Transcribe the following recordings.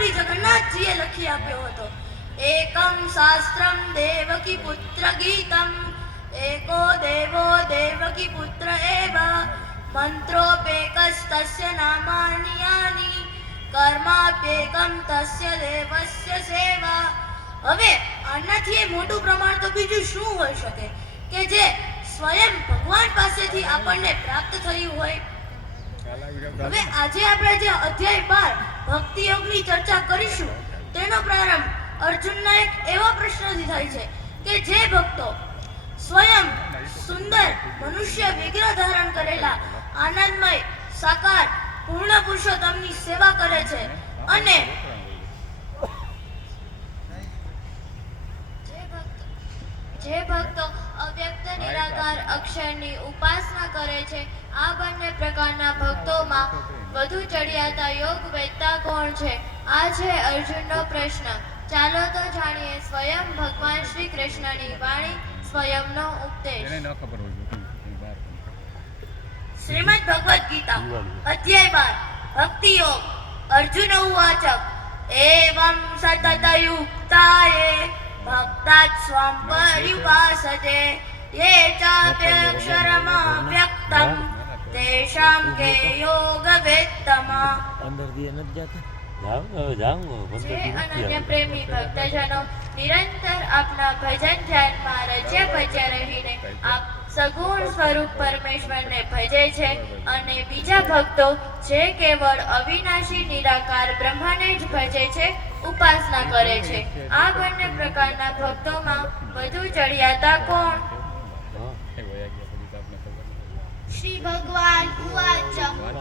શ્રી જગન્નાથજીએ લખી આપ્યો હતો. એકમ શાસ્ત્રમ દેવકી પુત્ર ગીતમ, એકો દેવો દેવકી પુત્ર એવ, મંત્રોપેકસ્તસ્ય નામાનિ યાનિ, કર્માપ્યેકમ તસ્ય દેવસ્ય સેવા. હવે આનાથી મોટું પ્રમાણ તો બીજું શું હોઈ શકે કે જે સ્વયં ભગવાન પાસેથી આપણને પ્રાપ્ત થયું હોય. હવે આજે આપણે જે અધ્યાય 12 ભક્તિ યોગની ચર્ચા કરીશું તેનો પ્રારંભ અર્જુનના એક એવા પ્રશ્નથી થાય છે કે જે ભક્તો સ્વયં સુંદર મનુષ્ય વિગ્રહ ધારણ કરેલા આનંદમય સાકાર પૂર્ણ પુરુષોત્તમની સેવા કરે છે અને જે ભક્તો અવ્યક્ત નિરાકાર અક્ષરની ઉપાસના કરે છે, આ બંને પ્રકારના ભક્તોમાં વધુ ચડિયાતા યોગ વેદતા કોણ છે? આ છે અર્જુનનો પ્રશ્ન. ચાલો તો જાણીએ સ્વયં ભગવાન શ્રી કૃષ્ણની વાણી, સ્વયંનો ઉપદેશ. શ્રીમદ ભગવદ ગીતા અધ્યાય 12 ભક્તિ યોગ. અર્જુન ઉવાચ એવં સતત યુક્તાયે ભક્તાत् સ્વં પર્યુપાસતે યે ચાપ્યક્ષરમવ્યક્તં તેષાં કે યોગવેત્તમઃ. જે અનન્ય પ્રેમી ભક્તજનો નિરંતર આપના ભજન ધ્યાનમાં રચ્યા પચ્યા રહીને આપ સગુણ સ્વરૂપ પરમેશ્વરને ભજે છે અને બીજા ભક્તો જે કેવળ અવિનાશી નિરાકાર બ્રહ્મને જ ભજે છે, ઉપાસના કરે છે, આ બંને પ્રકારના ભક્તોમાં વધુ ચડિયાતા કોણ? શ્રી ભગવાન ઉવાચ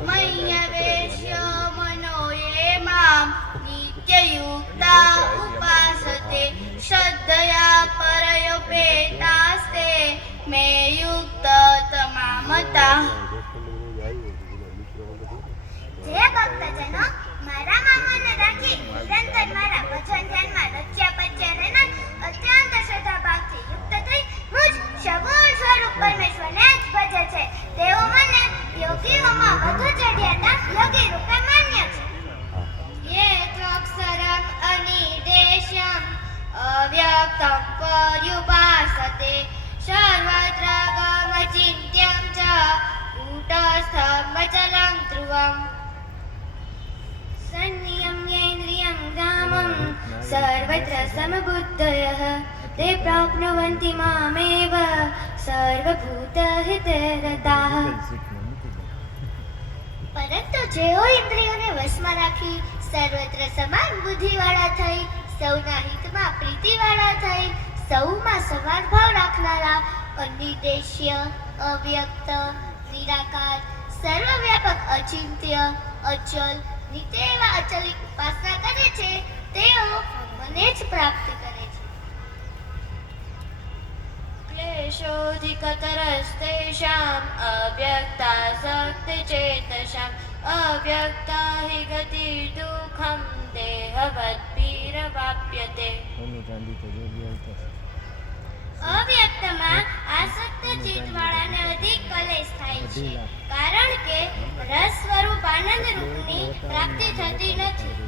મય્યવેશ્ય મનો યે મામ નિત્યયુક્તા ઉપાસતે શ્રદ્ધયા પરયોપેતાસ્તે મે યુક્ત તમામતા. જે ભક્તજનો મારામાં મન રાખી નિરંતર મારા ભજન ધ્યાનમાં રચ્યા પચ્યા રહેનાર અત્યંત શ્રદ્ધા ભાવથી યુક્ત થઈ મુજ સગુણ સ્વરૂપ પરમેશ્વરને જ ભજે છે, તેઓ મને યોગીઓમાં વધુ ચડિયાતા યોગી રૂપે માન્ય છે. યે ત્વક્ષરમ અનિર્દેશ્યમ અવ્યક્તમ પર્યુપાસતે સર્વત્ર ગમચિંત્યમ ચ કૂટસ્થમ અચલં ધ્રુવમ. સંયમ્યેન્દ્રિયં ગામં સર્વત્ર સમબુદ્ધયઃ તે પ્રાપ્નુવન્તિ મામેવ સર્વભૂતહિતરતાઃ. પરંતુ જેઓ ઇન્દ્રિયોને વશમાં રાખી સર્વત્ર સમાન બુદ્ધિવાળા થઈ, સૌના હિતમાં પ્રીતિવાળા થઈ, સૌમાં સમાન ભાવ રાખનારા, અનિર્દેશ્ય, અવ્યક્ત, નિરાકાર, સર્વવ્યાપક, અચિંત્ય, અચલ, નિત્ય એવા અચલિક ઉપાસના કરે છે, તેઓ મને જ પ્રાપ્ત કરે છે. ક્લેશોધિકતરસ્તેષાં અવ્યક્તાસક્તચેતસાં અવ્યક્તા હિ ગતિર્દુઃખં દેહવદ્ભીરવાપ્યતે. અવ્યક્તમાં આસક્ત ચિત્તવાળાને અધિક કલેશ થાય છે, કારણ કે રસ સ્વરૂપ આનંદ રૂપની પ્રાપ્તિ થતી નથી.